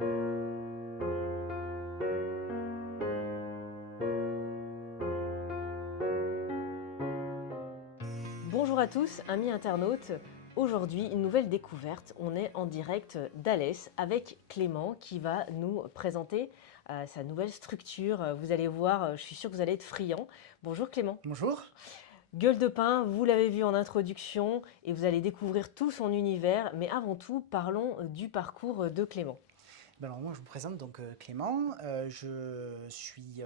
Bonjour à tous, amis internautes. Aujourd'hui, une nouvelle découverte. On est en direct d'Alès avec Clément qui va nous présenter sa nouvelle structure. Vous allez voir, je suis sûre que vous allez être friand. Bonjour Clément. Bonjour. Gueule de pain, vous l'avez vu en introduction et vous allez découvrir tout son univers. Mais avant tout, parlons du parcours de Clément. Alors moi je vous présente donc Clément. Je suis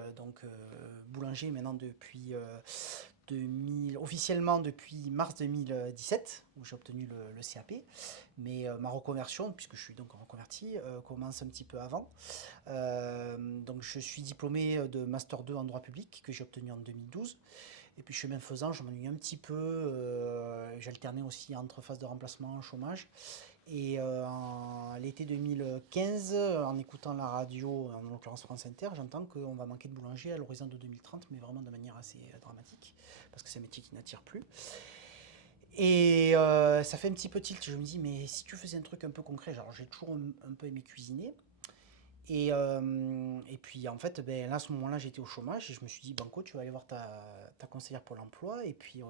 boulanger maintenant depuis officiellement depuis mars 2017 où j'ai obtenu le CAP. Mais ma reconversion, puisque je suis donc reconverti, commence un petit peu avant. Donc je suis diplômé de Master 2 en droit public que j'ai obtenu en 2012. Et puis chemin faisant, je m'ennuie un petit peu. J'alternais aussi entre phase de remplacement, chômage. Et en l'été 2015, en écoutant la radio, en l'occurrence France Inter, j'entends qu'on va manquer de boulanger à l'horizon de 2030, mais vraiment de manière assez dramatique, parce que c'est un métier qui n'attire plus. Et ça fait un petit peu tilt, je me dis, mais si tu faisais un truc un peu concret, genre j'ai toujours un peu aimé cuisiner, et puis en fait, ben, là, à ce moment-là, j'étais au chômage et je me suis dit, Banco, tu vas aller voir ta conseillère pour l'emploi et puis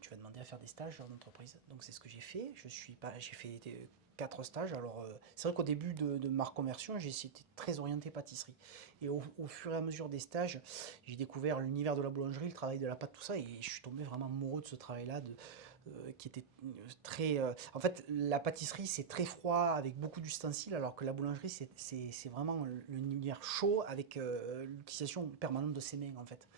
tu vas demander à faire des stages en entreprise. Donc c'est ce que j'ai fait. J'ai fait 4 stages. Alors c'est vrai qu'au début de ma reconversion, été très orienté pâtisserie. Et au fur et à mesure des stages, j'ai découvert l'univers de la boulangerie, le travail de la pâte, tout ça. Et je suis tombé vraiment amoureux de ce travail-là, qui était très... En fait, la pâtisserie, c'est très froid, avec beaucoup d'ustensiles, alors que la boulangerie, c'est vraiment l'univers chaud, avec l'utilisation permanente de ses mains, en fait.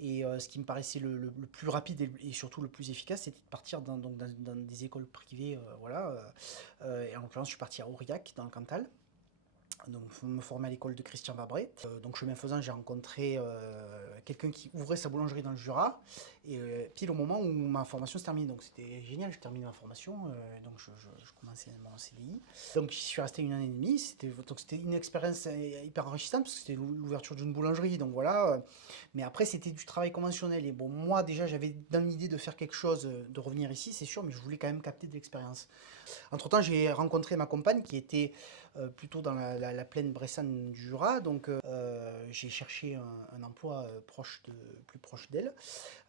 Et ce qui me paraissait le plus rapide et surtout le plus efficace, c'était de partir dans des écoles privées, voilà. Et en l'occurrence, je suis parti à Aurillac, dans le Cantal. Donc, me former à l'école de Christian Fabré. Donc, chemin faisant, j'ai rencontré quelqu'un qui ouvrait sa boulangerie dans le Jura, et pile au moment où ma formation se termine. Donc, c'était génial, je termine ma formation, donc je commençais mon CDI. Donc, j'y suis resté 1 an et demi. C'était une expérience hyper enrichissante, parce que c'était l'ouverture d'une boulangerie, donc voilà. Mais après, c'était du travail conventionnel. Et bon, moi, déjà, j'avais dans l'idée de faire quelque chose, de revenir ici, c'est sûr, mais je voulais quand même capter de l'expérience. Entre-temps, j'ai rencontré ma compagne qui était plutôt dans la plaine bressane du Jura, donc j'ai cherché un emploi plus proche d'elle,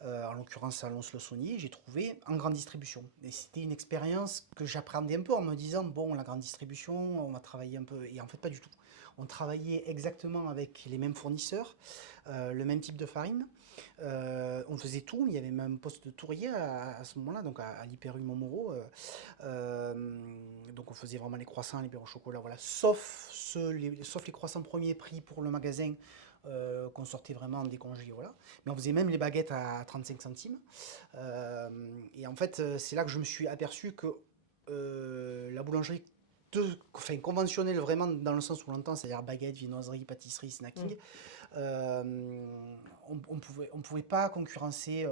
en l'occurrence à Lons-le-Saunier. J'ai trouvé en grande distribution. Et c'était une expérience que j'appréhendais un peu en me disant, bon, la grande distribution, on va travailler un peu, et en fait pas du tout. On travaillait exactement avec les mêmes fournisseurs, le même type de farine. On faisait tout, il y avait même un poste de tourrier à ce moment-là, donc à l'Hyper Rue Montmoreau. Donc on faisait vraiment les croissants, les beurres au chocolat, voilà. Sauf les croissants premier prix pour le magasin, qu'on sortait vraiment des congés, voilà. Mais on faisait même les baguettes à 35 centimes. Et en fait, c'est là que je me suis aperçu que la boulangerie enfin, conventionnelle vraiment dans le sens où on l'entend, c'est-à-dire baguette, viennoiserie, pâtisserie, snacking, on pouvait pas concurrencer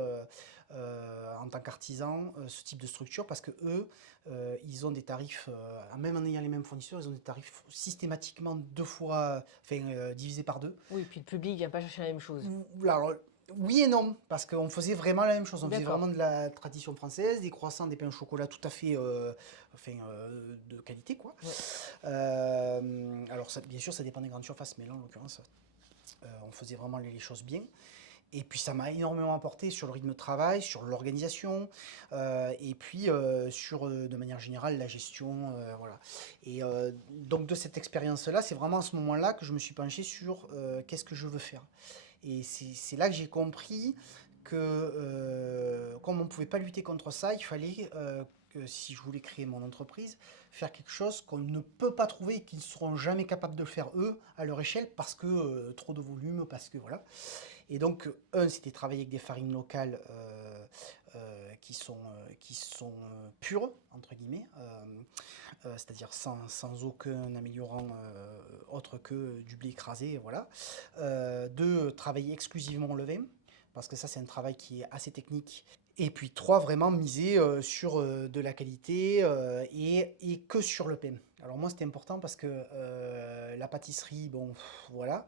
en tant qu'artisan ce type de structure, parce que eux, ils ont des tarifs, même en ayant les mêmes fournisseurs, ils ont des tarifs systématiquement divisés par deux. Oui, puis le public vient pas chercher la même chose. Alors, oui et non, parce qu'on faisait vraiment la même chose. On faisait vraiment D'accord. de la tradition française, des croissants, des pains au chocolat tout à fait de qualité, quoi. Ouais. Alors, bien sûr, ça dépend des grandes surfaces, mais là, en l'occurrence, on faisait vraiment les choses bien. Et puis ça m'a énormément apporté sur le rythme de travail, sur l'organisation, et puis de manière générale, la gestion, voilà. Et donc de cette expérience-là, c'est vraiment à ce moment-là que je me suis penché sur qu'est-ce que je veux faire. Et c'est là que j'ai compris que comme on ne pouvait pas lutter contre ça, il fallait que si je voulais créer mon entreprise, faire quelque chose qu'on ne peut pas trouver et qu'ils ne seront jamais capables de faire eux à leur échelle, parce que trop de volume, parce que voilà. Et donc, c'était travailler avec des farines locales qui sont pures, entre guillemets, c'est-à-dire sans aucun améliorant autre que du blé écrasé, voilà. Deux, travailler exclusivement le vin, parce que ça, c'est un travail qui est assez technique. Et puis trois, vraiment miser sur de la qualité et que sur le pain. Alors moi, c'était important parce que la pâtisserie, bon, voilà.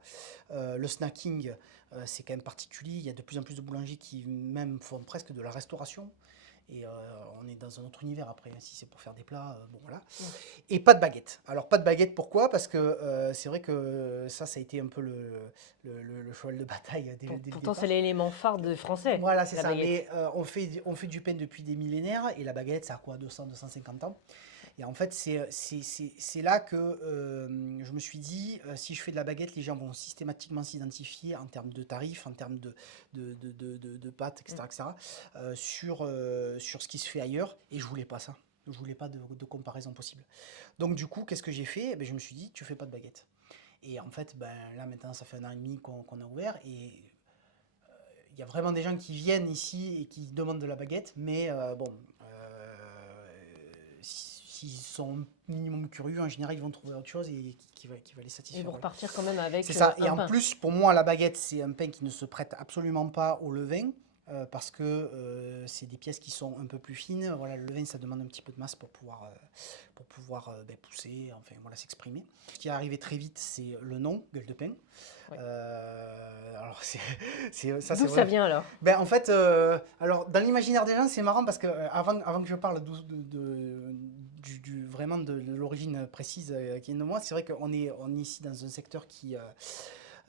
Le snacking, c'est quand même particulier. Il y a de plus en plus de boulangers qui même font presque de la restauration. Et on est dans un autre univers après, hein, si c'est pour faire des plats, bon voilà. Mm. Et pas de baguette. Alors pas de baguette, pourquoi? Parce que c'est vrai que ça a été un peu le cheval de bataille dès le Pourtant, c'est départ. l'élément phare de français, Voilà, c'est la ça. baguette. Mais on fait du pain depuis des millénaires et la baguette, ça a quoi, 200, 250 ans? Et en fait, c'est là que je me suis dit, si je fais de la baguette, les gens vont systématiquement s'identifier en termes de tarifs, en termes de pâtes, Mm. etc., etc., sur ce qui se fait ailleurs. Et je voulais pas ça. Je voulais pas de comparaison possible. Donc du coup, qu'est-ce que j'ai fait? Eh ben, je me suis dit, tu fais pas de baguette. Et en fait, ben, là maintenant, ça fait 1 an et demi qu'on a ouvert. Et il y a vraiment des gens qui viennent ici et qui demandent de la baguette. Mais bon, s'ils sont minimum curieux, en général, ils vont trouver autre chose et qui va les Et satisfaire. vous Voilà. repartir quand même C'est avec ça. Et un en pain. plus, pour moi, la baguette, c'est un pain qui ne se prête absolument pas au levain. Parce que c'est des pièces qui sont un peu plus fines. Voilà, le levain, ça demande un petit peu de masse pour pouvoir ben, pousser, enfin voilà, s'exprimer. Ce qui est arrivé très vite, c'est le nom, gueule de pain. Ouais. Alors, ça, c'est D'où ça vrai. vient alors? Ben, en fait, alors dans l'imaginaire des gens, c'est marrant parce que avant que je parle vraiment de l'origine précise qui est de moi, c'est vrai on est ici dans un secteur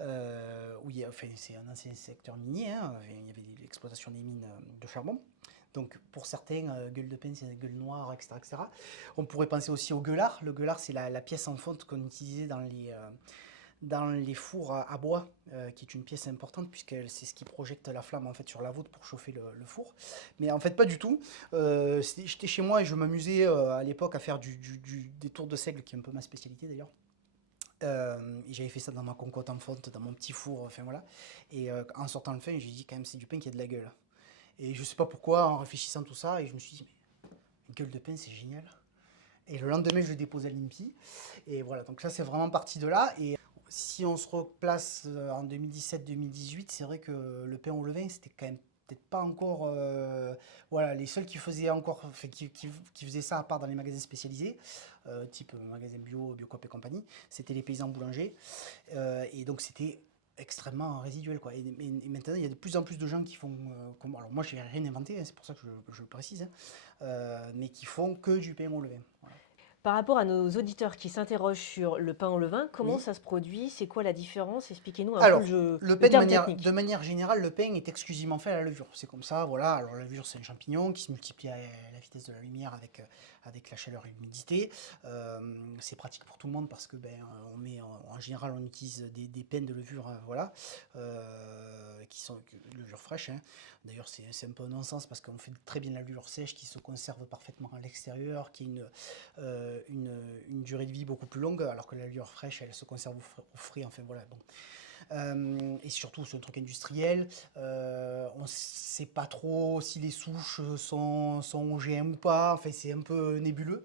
où enfin, c'est un ancien secteur minier, hein, il y avait l'exploitation des mines de charbon. Donc pour certains, gueule de pain, c'est une gueule noire, etc., etc. On pourrait penser aussi au gueulard. Le gueulard, c'est la pièce en fonte qu'on utilisait dans les fours à bois, qui est une pièce importante puisque c'est ce qui projette la flamme en fait sur la voûte pour chauffer le four. Mais en fait pas du tout. J'étais chez moi et je m'amusais à l'époque à faire des tours de seigle, qui est un peu ma spécialité d'ailleurs. Et j'avais fait ça dans ma concote en fonte, dans mon petit four, enfin voilà. Et en sortant le pain, j'ai dit quand même c'est du pain qui a de la gueule. Et je sais pas pourquoi, en réfléchissant tout ça, et je me suis dit, mais une gueule de pain c'est génial. Et le lendemain, je le déposais à l'INPI. Et voilà, donc ça c'est vraiment parti de là. Et si on se replace en 2017-2018, c'est vrai que le pain au levain, c'était quand même peut-être pas encore. Voilà, les seuls qui faisaient encore, enfin, qui faisaient ça à part dans les magasins spécialisés, type magasin bio, Biocoop et compagnie, c'était les paysans boulangers. Et donc c'était extrêmement résiduel quoi. Et maintenant il y a de plus en plus de gens qui font comme, alors moi j'ai rien inventé, hein, c'est pour ça que je le précise, hein, mais qui font que du pain au levain. Voilà. Par rapport à nos auditeurs qui s'interrogent sur le pain au levain, comment Oui. ça se produit? C'est quoi la différence? Expliquez-nous un peu Alors, le le pain, terme technique. de manière générale, le pain est exclusivement fait à la levure. C'est comme ça, voilà. Alors, la levure, c'est un champignon qui se multiplie à la vitesse de la lumière avec la chaleur et l'humidité. C'est pratique pour tout le monde parce que, ben, en général, on utilise des pains de levure, voilà, qui sont levure fraîche, hein. D'ailleurs, c'est un peu un non-sens parce qu'on fait très bien la levure sèche qui se conserve parfaitement à l'extérieur, qui a une durée de vie beaucoup plus longue, alors que la levure fraîche, elle se conserve au frais, enfin voilà. Bon. Et surtout, c'est un truc industriel. On ne sait pas trop si les souches sont OGM ou pas. Enfin, c'est un peu nébuleux.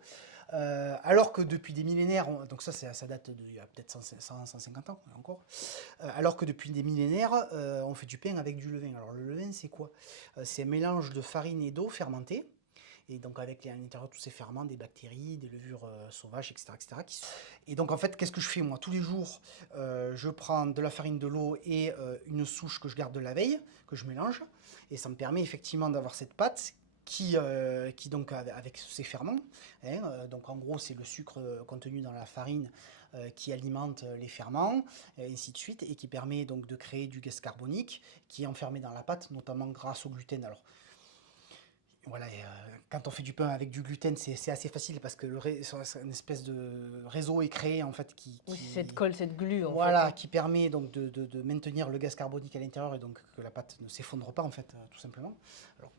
Alors que depuis des millénaires, donc ça date d'il y a peut-être 150 ans encore, alors que depuis des millénaires, on fait du pain avec du levain. Alors le levain, c'est quoi? C'est un mélange de farine et d'eau fermentée. Et donc avec à l'intérieur tous ces ferments, des bactéries, des levures sauvages, etc., etc. Et donc en fait, qu'est-ce que je fais moi? Tous les jours, je prends de la farine, de l'eau et une souche que je garde de la veille, que je mélange. Et ça me permet effectivement d'avoir cette pâte qui donc avec ces ferments, hein, donc en gros c'est le sucre contenu dans la farine qui alimente les ferments, et ainsi de suite, et qui permet donc de créer du gaz carbonique qui est enfermé dans la pâte, notamment grâce au gluten. Alors voilà, et, quand on fait du pain avec du gluten, c'est assez facile parce que une espèce de réseau est créé en fait Oui, c'est cette colle, cette glu en fait, voilà, hein. qui permet donc de maintenir le gaz carbonique à l'intérieur et donc que la pâte ne s'effondre pas en fait, tout simplement. Alors,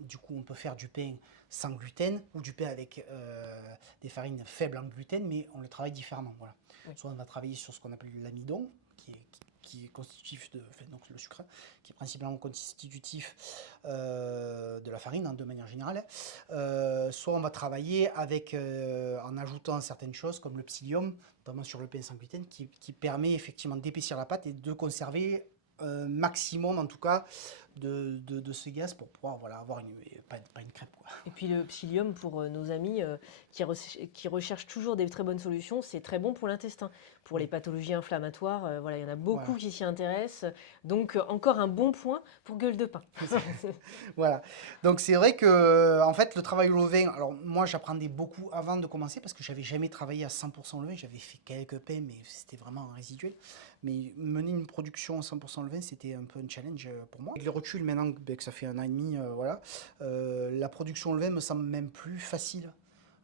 du coup, on peut faire du pain sans gluten ou du pain avec des farines faibles en gluten, mais on le travaille différemment. Voilà. Oui. Soit on va travailler sur ce qu'on appelle l'amidon, qui est constitutif enfin, donc le sucre, qui est principalement constitutif de la farine, hein, de manière générale. Soit on va travailler en ajoutant certaines choses comme le psyllium, notamment sur le pain sans gluten, qui permet effectivement d'épaissir la pâte et de conserver maximum en tout cas de ce gaz pour pouvoir voilà, avoir pas une crêpe, quoi. Et puis le psyllium, pour nos amis qui recherchent toujours des très bonnes solutions, c'est très bon pour l'intestin, pour les Oui, pathologies inflammatoires. Voilà, il y en a beaucoup voilà. qui s'y intéressent. Donc encore un bon point pour Gueule de Pain. Voilà. Donc c'est vrai que en fait le travail au levain, alors moi j'apprenais beaucoup avant de commencer parce que j'avais jamais travaillé à 100% levain, j'avais fait quelques pains mais c'était vraiment résiduel. Mais mener une production à 100% levain, c'était un peu un challenge pour moi. Avec le recul maintenant que ça fait 1 an et demi, voilà, la production au levain me semble même plus facile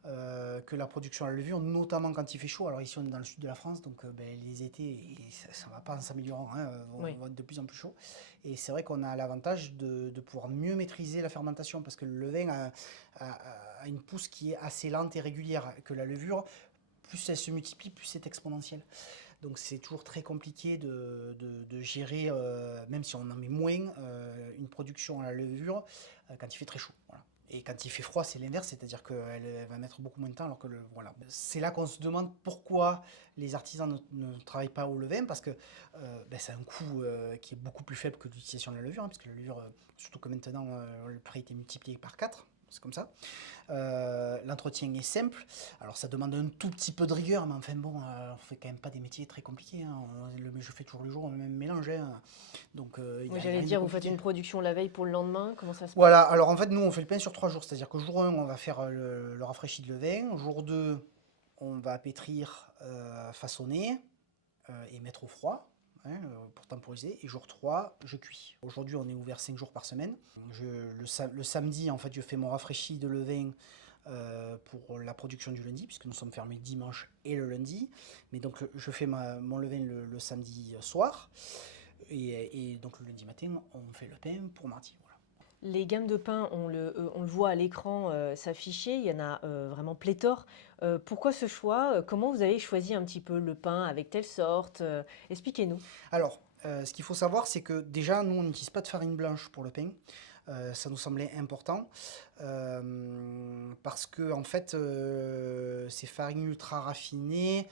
que la production à la levure, notamment quand il fait chaud. Alors ici on est dans le sud de la France, donc les étés, et ça ne va pas en s'améliorant, hein, Oui. on va être de plus en plus chaud. Et c'est vrai qu'on a l'avantage de pouvoir mieux maîtriser la fermentation, parce que le levain a une pousse qui est assez lente et régulière, que la levure, plus elle se multiplie, plus c'est exponentiel. Donc c'est toujours très compliqué de gérer, même si on en met moins, une production à la levure quand il fait très chaud. Voilà. Et quand il fait froid, c'est l'inverse, c'est-à-dire qu'elle va mettre beaucoup moins de temps. Alors que voilà. C'est là qu'on se demande pourquoi les artisans ne travaillent pas au levain, parce que c'est un coût qui est beaucoup plus faible que l'utilisation de la levure, hein, parce que la levure, surtout que maintenant le prix a été multiplié par 4, c'est comme ça. L'entretien est simple. Alors ça demande un tout petit peu de rigueur, mais enfin bon, on fait quand même pas des métiers très compliqués, hein. Je fais toujours le jour le même mélange, hein. Donc il Oui, n'y a j'allais rien de dire, vous faites compliqué. une production la veille pour le lendemain. Comment ça se passe? Voilà, alors en fait nous on fait le pain sur 3 jours, c'est-à-dire que jour 1 on va faire le rafraîchi de levain, jour 2 on va pétrir, façonner et mettre au froid, hein, pour temporiser, et jour 3 je cuis. Aujourd'hui on est ouvert 5 jours par semaine. Le samedi en fait je fais mon rafraîchi de levain pour la production du lundi, puisque nous sommes fermés le dimanche et le lundi. Mais donc je fais mon levain le samedi soir, et donc le lundi matin on fait le pain pour mardi. Voilà. Les gammes de pain, on le voit à l'écran s'afficher, il y en a vraiment pléthore. Pourquoi ce choix? Comment vous avez choisi un petit peu le pain, avec telle sorte? Expliquez-nous. Alors, ce qu'il faut savoir, c'est que déjà, nous, on n'utilise pas de farine blanche pour le pain. Ça nous semblait important parce que en fait, ces farines ultra raffinées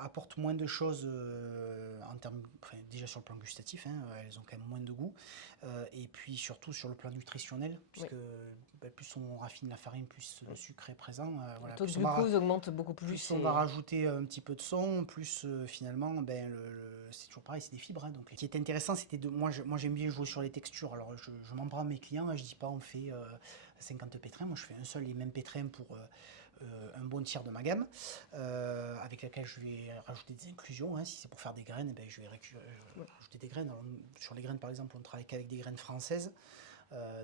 apportent moins de choses en termes, enfin, déjà sur le plan gustatif, hein, elles ont quand même moins de goût, et puis surtout sur le plan nutritionnel, Oui. puisque plus on raffine la farine, plus le sucre est présent, Le voilà, taux de glucose augmente beaucoup plus. plus on va rajouter un petit peu de son, plus finalement, c'est toujours pareil, c'est des fibres, hein. Donc, ce qui est intéressant, c'était moi j'aime bien jouer sur les textures. Alors je m'en prends à mes clients, hein, je dis pas on fait 50 pétrins, moi je fais un seul et même pétrin pour un bon tiers de ma gamme, avec laquelle je vais rajouter des inclusions, hein. Si c'est pour faire des graines, je vais rajouter des graines. Alors, sur les graines par exemple, on travaille qu'avec des graines françaises.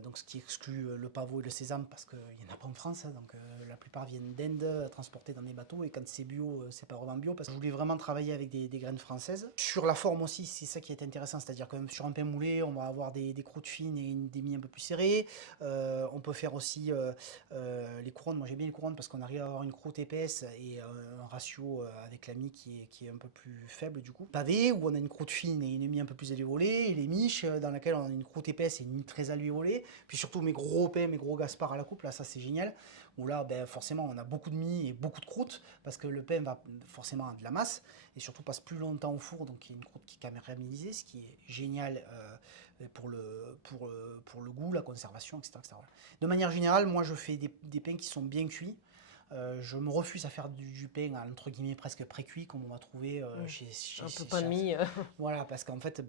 Donc ce qui exclut le pavot et le sésame, parce qu'il n'y en a pas en France, hein. Donc la plupart viennent d'Inde, transportés dans des bateaux, et quand c'est bio, c'est pas vraiment bio, parce que je voulais vraiment travailler avec des graines françaises. Sur la forme aussi, c'est ça qui est intéressant, c'est-à-dire que sur un pain moulé, on va avoir des croûtes fines et des mie un peu plus serrées. On peut faire aussi les couronnes. Moi j'aime bien les couronnes parce qu'on arrive à avoir une croûte épaisse et un ratio avec la mie qui est un peu plus faible du coup. Pavé, où on a une croûte fine et une mie un peu plus alvéolée, et les miches dans laquelle on a une croûte épaisse et une mie très alvéolée. Puis surtout mes gros pains, mes gros Gaspard à la coupe, là ça c'est génial. Où là forcément on a beaucoup de mie et beaucoup de croûte, parce que le pain va forcément avoir de la masse, et surtout passe plus longtemps au four, donc il y a une croûte qui est caramélisée, ce qui est génial pour le goût, la conservation, etc. etc. Voilà. De manière générale, moi je fais des pains qui sont bien cuits. Je me refuse à faire du pain entre guillemets presque pré-cuit, comme on va trouver chez Un peu pain de mie. voilà, parce qu'en fait,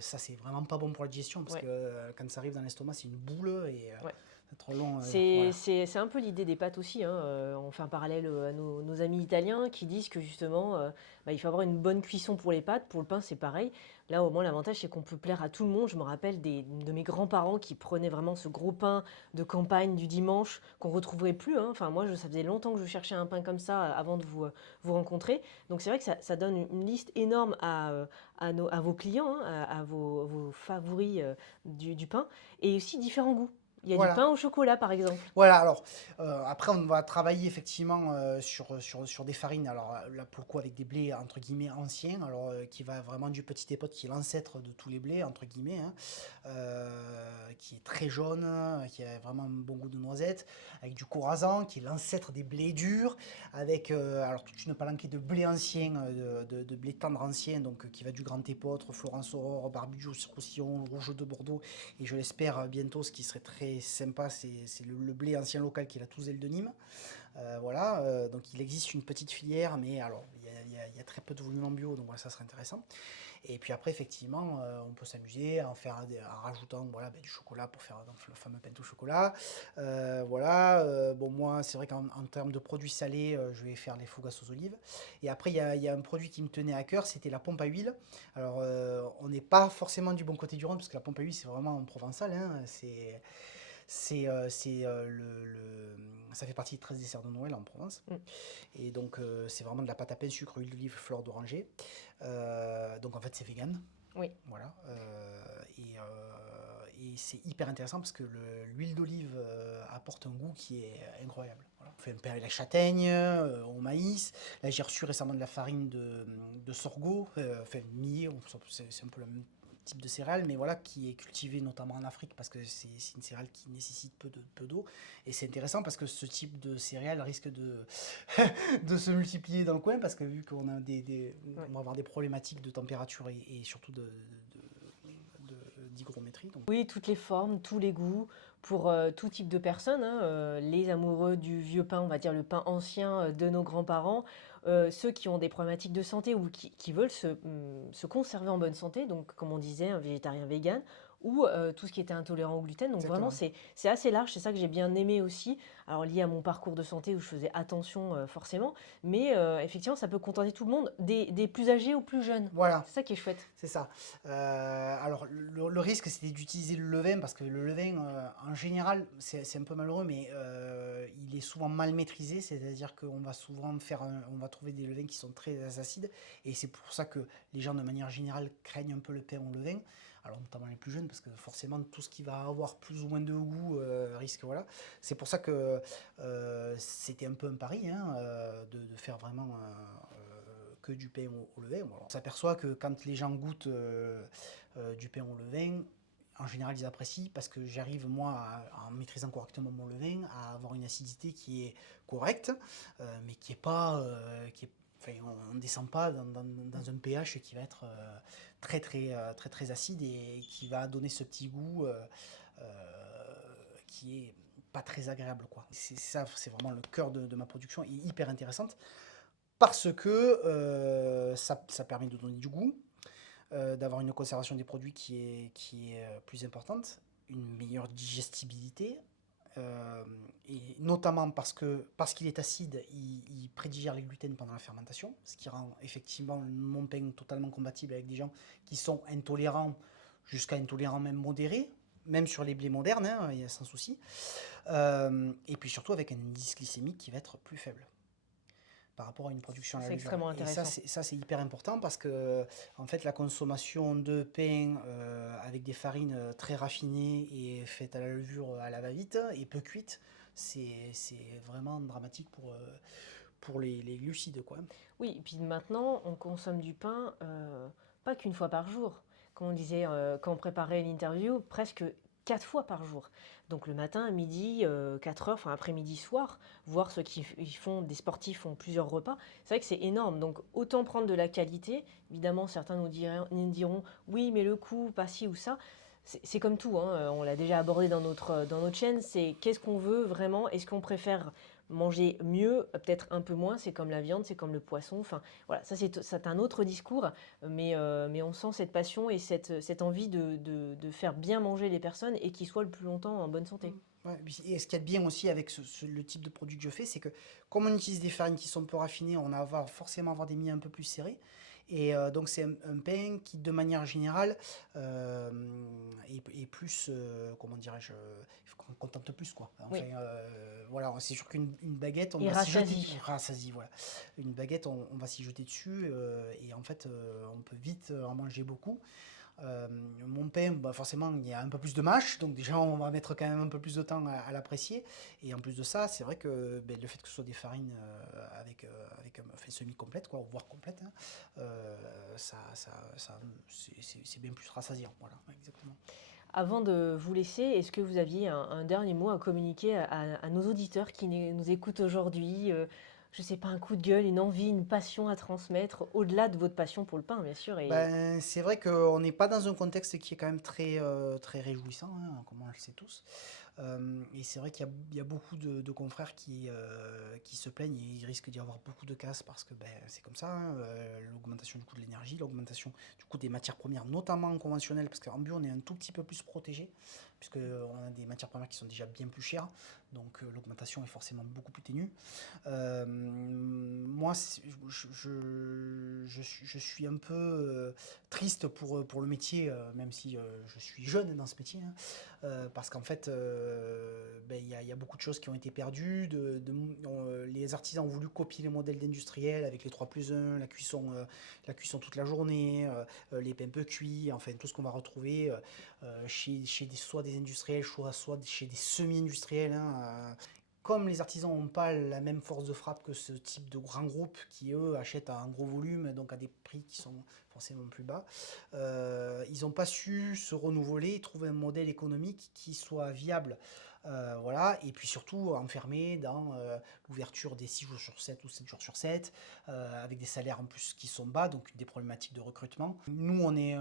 ça c'est vraiment pas bon pour la digestion, parce Ouais. que quand ça arrive dans l'estomac, c'est une boule, et Ouais. c'est trop long. C'est Voilà. c'est un peu l'idée des pâtes aussi, hein. On fait un parallèle à nos amis italiens qui disent que justement, il faut avoir une bonne cuisson pour les pâtes. Pour le pain, c'est pareil. Là, au moins, l'avantage, c'est qu'on peut plaire à tout le monde. Je me rappelle de mes grands-parents qui prenaient vraiment ce gros pain de campagne du dimanche qu'on retrouverait plus, hein. Enfin, moi, ça faisait longtemps que je cherchais un pain comme ça avant de vous rencontrer. Donc, c'est vrai que ça donne une liste énorme à vos clients, hein, à vos favoris du pain, et aussi différents goûts. Il y a du Voilà. pain au chocolat, par exemple. Voilà, alors après on va travailler effectivement sur des farines, alors là pour le coup avec des blés entre guillemets anciens, alors qui va vraiment du petit épeautre qui est l'ancêtre de tous les blés entre guillemets, hein, qui est très jaune, qui a vraiment un bon goût de noisette, avec du corazan qui est l'ancêtre des blés durs, avec alors toute une palanquée de blés anciens, de blés tendres anciens, donc qui va du grand épeautre, Florence Aurore, Barbudo, Roussillon, Rouge de Bordeaux, et je l'espère bientôt, ce qui serait très sympa, c'est le blé ancien local qui est la Touzelle de Nîmes. Voilà, donc il existe une petite filière, mais alors il y a très peu de volume en bio, donc voilà, ça serait intéressant. Et puis après, effectivement, on peut s'amuser à en faire en rajoutant voilà, du chocolat pour faire donc, le fameux pinto au chocolat. Voilà, bon, moi, c'est vrai qu'en termes de produits salés, je vais faire les fougasses aux olives. Et après, il y a un produit qui me tenait à cœur, c'était la pompe à huile. Alors, on n'est pas forcément du bon côté du Rhône, parce que la pompe à huile, c'est vraiment en provençal, hein, ça fait partie des 13 desserts de Noël en Provence. Mm. Et donc, c'est vraiment de la pâte à pain, sucre, huile d'olive, fleur d'oranger. Donc, en fait, c'est vegan. Oui. Voilà. Et c'est hyper intéressant parce que l'huile d'olive apporte un goût qui est incroyable. Voilà. On fait un pain avec la châtaigne, au maïs. Là, j'ai reçu récemment de la farine de sorgho, enfin millet, c'est un peu le même type de céréale, mais voilà, qui est cultivée notamment en Afrique parce que c'est une céréale qui nécessite peu d'eau. Et c'est intéressant parce que ce type de céréale risque de se multiplier dans le coin parce que vu qu'on a on va avoir des problématiques de température et surtout d'hygrométrie. Donc. Oui, toutes les formes, tous les goûts, pour tout type de personnes, hein, les amoureux du vieux pain, on va dire le pain ancien de nos grands-parents, ceux qui ont des problématiques de santé ou qui veulent se conserver en bonne santé, donc comme on disait, un végétarien vegan, ou tout ce qui était intolérant au gluten. Donc vraiment, Exactement. c'est assez large, c'est ça que j'ai bien aimé aussi, alors lié à mon parcours de santé où je faisais attention forcément, mais effectivement, ça peut contenter tout le monde, des plus âgés aux plus jeunes. Voilà. C'est ça qui est chouette. C'est ça. Alors, le risque, c'était d'utiliser le levain, parce que le levain, en général, c'est un peu malheureux, mais il est souvent mal maîtrisé, c'est-à-dire qu'on va souvent on va trouver des levains qui sont très acides, et c'est pour ça que les gens, de manière générale, craignent un peu le pain au levain, alors notamment les plus jeunes, parce que forcément, tout ce qui va avoir plus ou moins de goût risque, voilà. C'est pour ça que c'était un peu un pari, hein, de faire vraiment que du pain au levain. Bon, on s'aperçoit que quand les gens goûtent du pain au levain, en général, ils apprécient parce que j'arrive, moi, en maîtrisant correctement mon levain, à avoir une acidité qui est correcte, mais qui est pas. Enfin, on ne descend pas dans un pH qui va être très acide et qui va donner ce petit goût qui est pas très agréable, quoi. C'est vraiment le cœur de ma production et hyper intéressante parce que ça permet de donner du goût, d'avoir une conservation des produits qui est plus importante, une meilleure digestibilité, et notamment parce qu'il est acide, il prédigère les gluten pendant la fermentation, ce qui rend effectivement mon pain totalement compatible avec des gens qui sont intolérants, jusqu'à intolérants même modérés, même sur les blés modernes, hein, il y a sans souci. Et puis surtout avec un indice glycémique qui va être plus faible par rapport à une production à la C'est levure. extrêmement Et ça, intéressant. c'est hyper important parce que, en fait, la consommation de pain avec des farines très raffinées et faites à la levure à la va-vite et peu cuites, c'est vraiment dramatique pour les glucides, quoi. Oui, et puis maintenant, on consomme du pain pas qu'une fois par jour. Comme on disait quand on préparait l'interview, presque 4 fois par jour. Donc le matin, midi, 4 heures, enfin après-midi, soir, voir ceux qui ils font, des sportifs font plusieurs repas. C'est vrai que c'est énorme. Donc autant prendre de la qualité. Évidemment, certains nous diront oui, mais le coût, pas ci ou ça. C'est comme tout, hein, on l'a déjà abordé dans notre chaîne, c'est qu'est-ce qu'on veut vraiment, est-ce qu'on préfère manger mieux, peut-être un peu moins, c'est comme la viande, c'est comme le poisson, enfin voilà, ça c'est un autre discours, mais on sent cette passion et cette envie de faire bien manger les personnes et qu'ils soient le plus longtemps en bonne santé. Ouais, et ce qu'il y a de bien aussi avec le type de produit que je fais, c'est que comme on utilise des farines qui sont peu raffinées, on va forcément avoir des milieux un peu plus serrés. Et donc c'est un pain qui, de manière générale, euh, est plus, comment dirais-je, qu'on contente plus, quoi. Oui, Enfin, voilà, c'est sûr qu'une baguette, on et va s'y jeter, rassasie. rassasie, voilà. Une baguette, on va s'y jeter dessus, et en fait, on peut vite en manger beaucoup. Mon pain, bah, forcément, il y a un peu plus de mâche, donc déjà on va mettre quand même un peu plus de temps à l'apprécier. Et en plus de ça, c'est vrai que ben, le fait que ce soit des farines enfin, semi-complètes, quoi, voire complètes, hein, c'est bien plus rassasiant. Voilà, exactement. Avant de vous laisser, est-ce que vous aviez un dernier mot à communiquer à nos auditeurs qui nous écoutent aujourd'hui? Je ne sais pas, un coup de gueule, une envie, une passion à transmettre, au-delà de votre passion pour le pain, bien sûr. Et Ben, c'est vrai qu'on n'est pas dans un contexte qui est quand même très réjouissant, hein, comme on le sait tous. Et c'est vrai qu'il y a beaucoup de confrères qui se plaignent et il risque d'y avoir beaucoup de casse parce que ben, c'est comme ça, hein, l'augmentation du coût de l'énergie, l'augmentation du coût des matières premières, notamment conventionnelles, parce qu'en bio on est un tout petit peu plus protégé, puisque on a des matières premières qui sont déjà bien plus chères, donc l'augmentation est forcément beaucoup plus ténue. Moi, je suis un peu triste pour le métier, même si je suis jeune dans ce métier, hein, parce qu'en fait, ben, il y a beaucoup de choses qui ont été perdues. Les artisans ont voulu copier les modèles d'industriels avec les 3+1, la cuisson toute la journée, les pains peu cuits, enfin tout ce qu'on va retrouver soit des industriels, soit chez des semi-industriels, hein. Comme les artisans n'ont pas la même force de frappe que ce type de grands groupes qui, eux, achètent à un gros volume, donc à des prix qui sont forcément plus bas, ils n'ont pas su se renouveler et trouver un modèle économique qui soit viable. Voilà, et puis surtout enfermé dans l'ouverture des 6 jours sur 7 ou 7 jours sur 7, avec des salaires en plus qui sont bas, donc des problématiques de recrutement. Nous,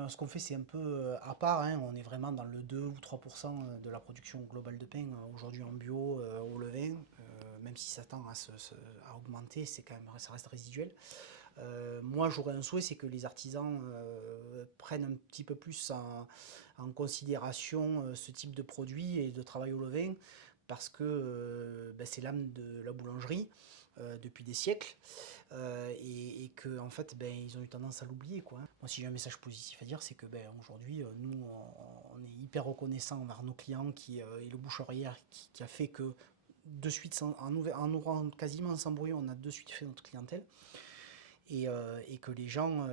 ce qu'on fait, c'est un peu à part, hein, on est vraiment dans le 2 ou 3% de la production globale de pain aujourd'hui en bio, au levain, même si ça tend à augmenter, ça reste résiduel. Moi, j'aurais un souhait, c'est que les artisans prennent un petit peu plus en considération ce type de produit et de travail au levain, parce que ben, c'est l'âme de la boulangerie depuis des siècles, et que en fait, ben, ils ont eu tendance à l'oublier, quoi, hein. Moi, si j'ai un message positif à dire, c'est que ben, aujourd'hui, nous, on est hyper reconnaissants envers nos clients et le bouche à oreille qui a fait que de suite, en ouvrant quasiment sans bruit, on a de suite fait notre clientèle. Et que les gens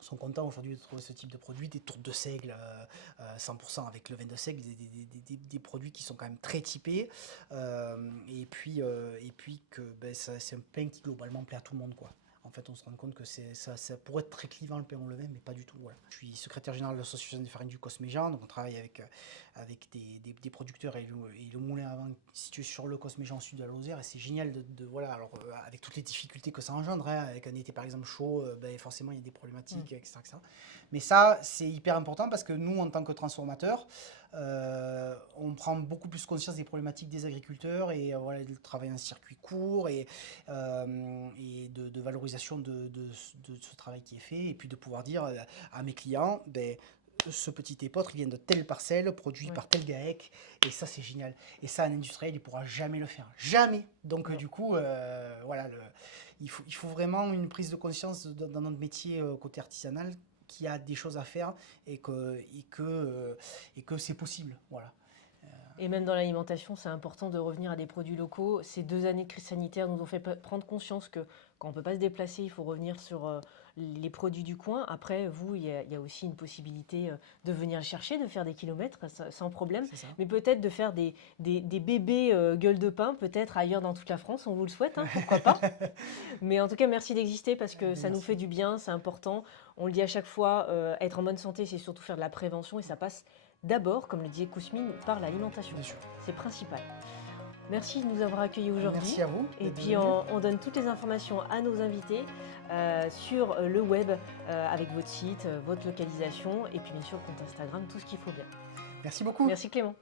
sont contents aujourd'hui de trouver ce type de produit, des tourtes de seigle 100% avec le vin de seigle, des produits qui sont quand même très typés, et puis que ben, c'est un pain qui globalement plaît à tout le monde, quoi. En fait, on se rend compte que ça pourrait être très clivant le pain au levain, mais pas du tout. Voilà. Je suis secrétaire général de l'association des farines du Cosméjean, donc on travaille avec des producteurs et le moulin à vent situé sur le Cosméjean sud de la Lozère, et c'est génial voilà, alors avec toutes les difficultés que ça engendre, hein, avec un été par exemple chaud, ben, forcément il y a des problématiques, etc., etc. Mais ça, c'est hyper important parce que nous, en tant que transformateurs, on prend beaucoup plus conscience des problématiques des agriculteurs et voilà, de travailler en circuit court et de valorisation de ce travail qui est fait, et puis de pouvoir dire à mes clients, ben, ce petit épeautre, il vient de telle parcelle, produit ouais, par tel GAEC, et ça c'est génial. Et ça, un industriel, il pourra jamais le faire. Jamais. Donc non. du coup, voilà, il faut vraiment une prise de conscience dans notre métier côté artisanal, qu'il y a des choses à faire et que c'est possible. Voilà. Et même dans l'alimentation, c'est important de revenir à des produits locaux. Ces 2 années de crise sanitaire nous ont fait prendre conscience que quand on ne peut pas se déplacer, il faut revenir sur les produits du coin. Après, vous, il y a aussi une possibilité de venir le chercher, de faire des kilomètres sans problème. C'est ça. Mais peut-être de faire des bébés gueule de pain, peut-être ailleurs dans toute la France. On vous le souhaite, hein, pourquoi pas. Mais en tout cas, merci d'exister parce que ça nous fait Merci. du bien, c'est important. On le dit à chaque fois, être en bonne santé, c'est surtout faire de la prévention et ça passe d'abord, comme le disait Kousmine, par l'alimentation. Bien sûr. C'est principal. Merci de nous avoir accueillis aujourd'hui. Merci à vous Et d'être puis venu. on donne toutes les informations à nos invités sur le web avec votre site, votre localisation et puis bien sûr compte Instagram, tout ce qu'il faut bien. Merci beaucoup. Merci Clément.